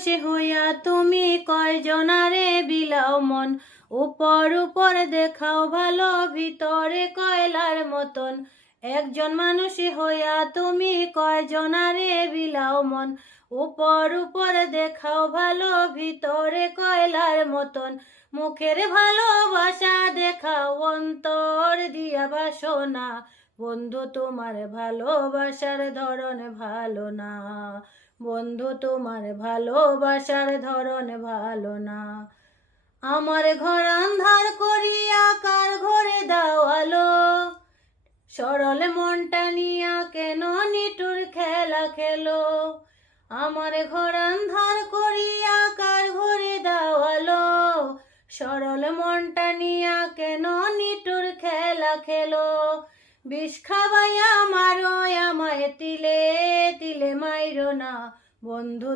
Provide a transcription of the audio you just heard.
মানুষে হইয়া তুমি কয়জনারে বিলাও মন, উপর উপর দেখাও ভালো ভিতরে কয়লার মতন। একজন মানুষে হইয়া তুমি কয়জনারে বিলাও মন, উপর উপর দেখাও ভালো ভিতরে কয়লার মতন। মুখের ভালোবাসা দেখাও অন্তর দিয়া বাসনা, বন্ধু তোমার ভালোবাসার ধরন ভালো না, বন্ধু তোমার ভালোবাসার ধরন ভালো না। আমার ঘর আন্ধার করিয়া কার ঘরে দাও আলো, সরল মনটা নিয়া কেন নিটুর খেলা খেলো। আমার ঘর আন্ধার করিয়া কার ঘরে দাও আলো, সরল মনটা নিয়া কেন নিটুর খেলা খেলো। বিষ খাওয়াইয়া মারো আমায় তিলে তিলে মাইরো না, বন্ধু